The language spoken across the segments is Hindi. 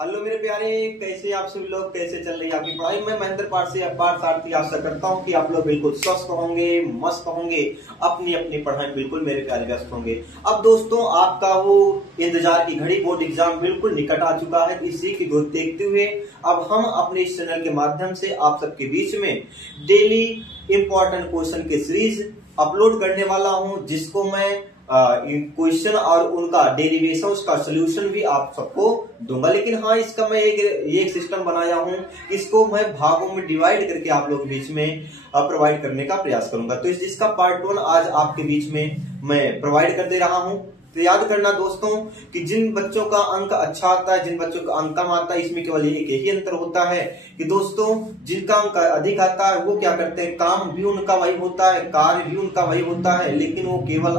हेलो मेरे प्यारे, कैसे आप सभी लोग, कैसे चल रही है आपकी पढ़ाई। मैं महेंद्र पार्थ सारथी आशा करता हूँ कि आप लोग बिल्कुल स्वस्थ होंगे, मस्त होंगे, अपनी अपनी पढ़ाई में बिल्कुल मेरे प्यारे व्यस्त होंगे। अब दोस्तों, आपका वो इंतजार की घड़ी, बोर्ड एग्जाम बिल्कुल निकट आ चुका है। इसी की दुख देखते हुए अब हम अपने इस चैनल के माध्यम से आप सबके बीच में डेली इंपॉर्टेंट क्वेश्चन के सीरीज अपलोड करने वाला हूँ, जिसको मैं क्वेश्चन और उनका डेरिवेशन, उसका सोल्यूशन भी आप सबको दूंगा। लेकिन हाँ, इसका मैं एक सिस्टम बनाया हूं, इसको मैं भागों में डिवाइड करके आप लोगों के बीच में प्रोवाइड करने का प्रयास करूंगा। तो जिसका पार्ट 1 आज आपके बीच में मैं प्रोवाइड कर दे रहा हूं। तो याद करना दोस्तों कि जिन बच्चों का अंक अच्छा आता है, जिन बच्चों का अंक कम आता है, इसमें केवल एक यही अंतर होता है कि दोस्तों जिनका अंक अधिक आता है वो क्या करते हैं, काम भी उनका वही होता है, कार्य भी उनका वही होता है, लेकिन वो केवल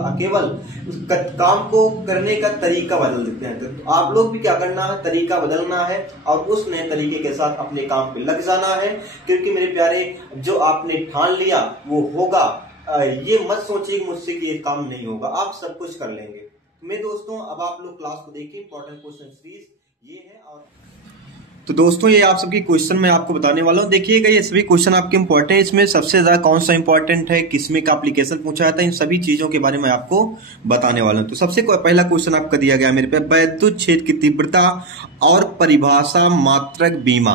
उस काम को करने का तरीका बदल देते हैं। तो आप लोग भी क्या करना है, तरीका बदलना है और उस नए तरीके के साथ अपने काम पे लग जाना है। क्योंकि मेरे प्यारे, जो आपने ठान लिया वो होगा। ये मत सोचिए मुझसे कि ये काम नहीं होगा, आप सब कुछ कर लेंगे। मैं दोस्तों, अब आप लोग क्लास को देखिए, इंपॉर्टेंट क्वेश्चन सीरीज ये है। और तो दोस्तों, ये आप सबके क्वेश्चन मैं आपको बताने वाला हूँ। देखिएगा, ये सभी क्वेश्चन आपके इंपॉर्टेंट है। इसमें सबसे ज्यादा कौन सा इंपॉर्टेंट है, किसमें का एप्लीकेशन पूछा जाता है, इन सभी चीजों के बारे में आपको बताने वाला हूँ। तो सबसे पहला क्वेश्चन आपका दिया गया मेरे पे, वैद्युत क्षेत्र की तीव्रता और परिभाषा मात्रक बीमा।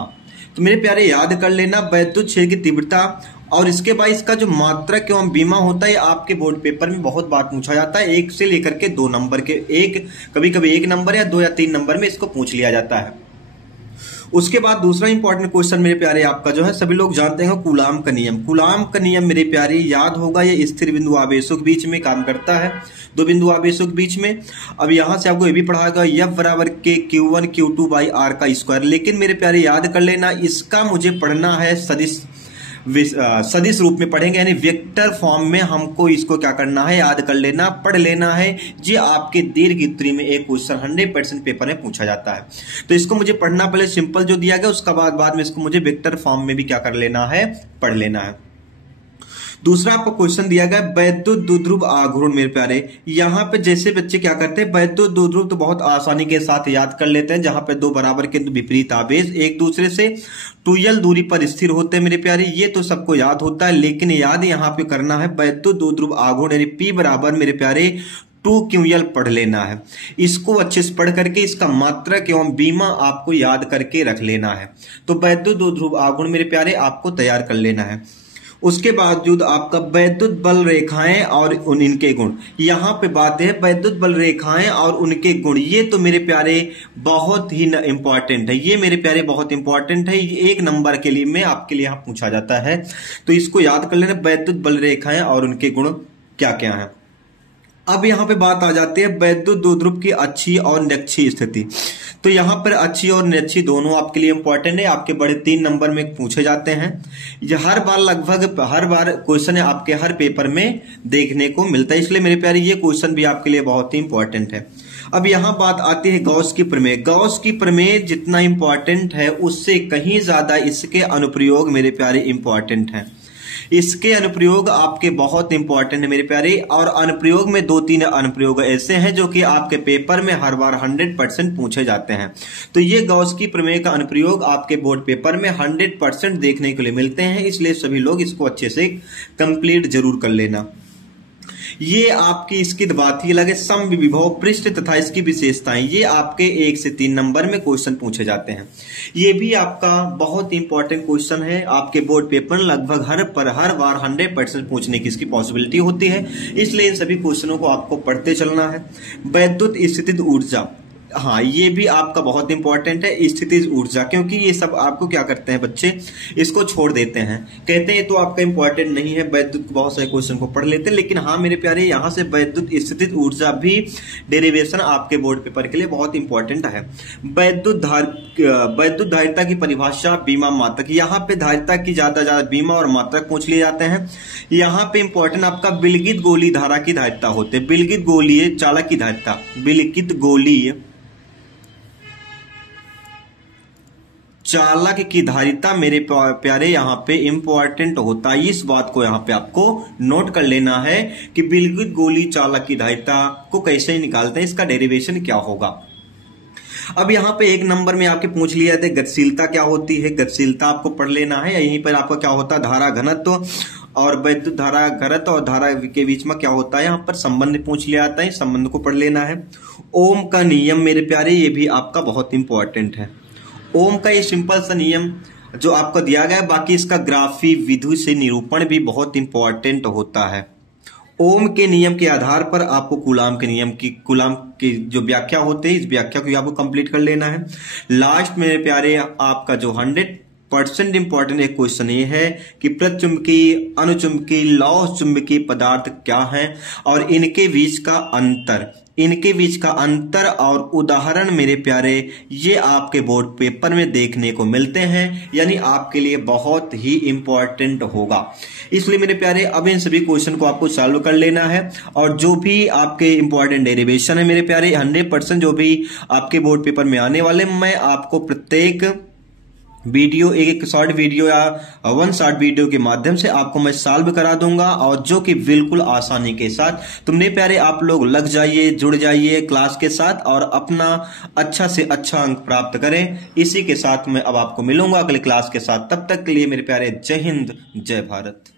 तो मेरे प्यारे याद कर लेना, वैद्युत क्षेत्र की तीव्रता और इसके बाद इसका जो मात्रक एवं बीमा होता है, आपके बोर्ड पेपर में बहुत बार पूछा जाता है। 1 से लेकर के 2 नंबर के, कभी कभी 1 नंबर या 2 या 3 नंबर में इसको पूछ लिया जाता है। उसके बाद दूसरा इंपॉर्टेंट क्वेश्चन मेरे प्यारे आपका जो है, सभी लोग जानते हैं कूलाम का नियम। कूलाम का नियम मेरे प्यारे याद होगा, ये स्थिर बिंदु आवेशों के बीच में काम करता है, 2 बिंदु आवेशों के बीच में। अब यहां से आपको ये भी पढ़ाएगा, F बराबर के Q1 Q2 बाई R का स्क्वायर। लेकिन मेरे प्यारे याद कर लेना, इसका मुझे पढ़ना है सदिश रूप में पढ़ेंगे, यानी वेक्टर फॉर्म में हमको इसको क्या करना है, याद कर लेना, पढ़ लेना है। ये आपके दीर्घ उत्तरी में एक क्वेश्चन 100% पेपर में पूछा जाता है। तो इसको मुझे पढ़ना, पहले सिंपल जो दिया गया, उसका बाद में इसको मुझे वेक्टर फॉर्म में भी क्या कर लेना है, पढ़ लेना है। दूसरा आपको क्वेश्चन दिया गया, वैद्युत द्विध्रुव आघूर्ण। मेरे प्यारे, यहाँ पे जैसे बच्चे क्या करते हैं, वैद्युत द्विध्रुव तो बहुत आसानी के साथ याद कर लेते हैं, जहां पे 2 बराबर किंतु विपरीत आवेश एक दूसरे से 2l दूरी पर स्थिर होते हैं। मेरे प्यारे, ये तो सबको याद होता है, लेकिन याद यहाँ पे करना है वैद्युत द्विध्रुव आघूर्ण, यानी P बराबर मेरे प्यारे 2ql पढ़ लेना है। इसको अच्छे से पढ़ करके इसका मात्रक एवं बीमा आपको याद करके रख लेना है। तो वैद्युत द्विध्रुव आघूर्ण मेरे प्यारे आपको तैयार कर लेना है। उसके बावजूद आपका वैद्युत बल रेखाएं और इनके गुण, यहां पे बात है वैद्युत बल रेखाएं और उनके गुण। ये तो मेरे प्यारे बहुत ही इंपॉर्टेंट है, ये मेरे प्यारे बहुत इंपॉर्टेंट है, 1 नंबर के लिए में आपके लिए यहां पूछा जाता है। तो इसको याद कर लेना, वैद्युत बल रेखाएं और उनके गुण क्या क्या है। अब यहां पे बात आ जाती है वैद्युत द्विध्रुव की अच्छी और निरक्षीय स्थिति। तो यहां पर अच्छी और निरक्षीय दोनों आपके लिए इंपॉर्टेंट है, आपके बड़े 3 नंबर में पूछे जाते हैं। ये लगभग हर बार क्वेश्चन है आपके हर पेपर में देखने को मिलता है, इसलिए मेरे प्यारे ये क्वेश्चन भी आपके लिए बहुत ही इंपॉर्टेंट है। अब यहां बात आती है गॉस की प्रमेय। गॉस की प्रमेय जितना इंपॉर्टेंट है, उससे कहीं ज्यादा इसके अनुप्रयोग मेरे प्यारे इंपॉर्टेंट है। इसके अनुप्रयोग आपके बहुत इंपॉर्टेंट है मेरे प्यारे, और अनुप्रयोग में 2-3 अनुप्रयोग ऐसे हैं जो कि आपके पेपर में हर बार 100% पूछे जाते हैं। तो ये गॉस की प्रमेय का अनुप्रयोग आपके बोर्ड पेपर में 100% देखने के लिए मिलते हैं, इसलिए सभी लोग इसको अच्छे से कंप्लीट जरूर कर लेना। ये आपकी इसकी बात ही अलग है, समविभव पृष्ठ तथा इसकी विशेषताएं, ये आपके 1 से 3 नंबर में क्वेश्चन पूछे जाते हैं। ये भी आपका बहुत इंपॉर्टेंट क्वेश्चन है, आपके बोर्ड पेपर लगभग हर बार 100% पूछने की इसकी पॉसिबिलिटी होती है, इसलिए इन सभी क्वेश्चनों को आपको पढ़ते चलना है। वैद्युत स्थितिज ऊर्जा, हाँ ये भी आपका बहुत इंपॉर्टेंट है, स्थितिज ऊर्जा, क्योंकि ये सब आपको क्या करते हैं बच्चे, इसको छोड़ देते हैं, कहते हैं ये तो आपका इंपॉर्टेंट नहीं है, वैद्युत बहुत सारे क्वेश्चन को पढ़ लेते हैं। लेकिन हाँ मेरे प्यारे, यहाँ से वैद्युत स्थितिज ऊर्जा भी डेरिवेशन आपके बोर्ड पेपर के लिए बहुत इंपॉर्टेंट है। वैद्युत धारिता की परिभाषा, बीमा मात्रक, यहाँ पे धारिता की ज्यादा बीमा और मात्रक पूछ लिए जाते हैं। यहाँ पे इंपॉर्टेंट आपका विलगित गोलीय धारा की धारिता होते हैं, विलगित गोलीय चालक की धारिता, विलगित गोलीय चालक की धारिता मेरे प्यारे यहाँ पे इंपॉर्टेंट होता है। इस बात को यहाँ पे आपको नोट कर लेना है कि विलगित गोलीय चालक की धारिता को कैसे निकालते हैं, इसका डेरिवेशन क्या होगा। अब यहाँ पे एक नंबर में आपके पूछ लिया था गतिशीलता क्या होती है। गतिशीलता आपको पढ़ लेना है। यहीं पर आपका क्या होता है, धारा घनत्व और वैद्युत धारा घनत्व और धारा के बीच में क्या होता है, यहाँ पर संबंध पूछ लिया आता है, संबंध को पढ़ लेना है। ओम का नियम मेरे प्यारे, ये भी आपका बहुत इंपॉर्टेंट है। ओम का ये सिंपल सा नियम जो आपको दिया गया है, बाकी इसका ग्राफी विधि से निरूपण भी बहुत इंपॉर्टेंट होता है। ओम के नियम के आधार पर आपको कूलाम के नियम की, कूलाम की जो व्याख्या होते हैं, इस व्याख्या को आपको कंप्लीट कर लेना है। लास्ट मेरे प्यारे आपका जो 100% इंपॉर्टेंट एक क्वेश्चन ये है कि प्रचुंबकीय, अनुचुंबकीय, लौह चुंबकीय पदार्थ क्या हैं और इनके बीच का अंतर, इनके बीच का अंतर और उदाहरण मेरे प्यारे ये आपके बोर्ड पेपर में देखने को मिलते हैं, यानी आपके लिए बहुत ही इंपॉर्टेंट होगा। इसलिए मेरे प्यारे अब इन सभी क्वेश्चन को आपको सॉल्व कर लेना है और जो भी आपके इंपॉर्टेंट डेरिवेशन है मेरे प्यारे 100% जो भी आपके बोर्ड पेपर में आने वाले, मैं आपको प्रत्येक वीडियो, एक शॉर्ट वीडियो या 1 शॉर्ट वीडियो के माध्यम से आपको मैं सॉल्व करा दूंगा, और जो कि बिल्कुल आसानी के साथ। तो मेरे प्यारे आप लोग लग जाइए, जुड़ जाइए क्लास के साथ और अपना अच्छा से अच्छा अंक प्राप्त करें। इसी के साथ मैं अब आपको मिलूंगा अगले क्लास के साथ। तब तक के लिए मेरे प्यारे जय हिंद, जय भारत।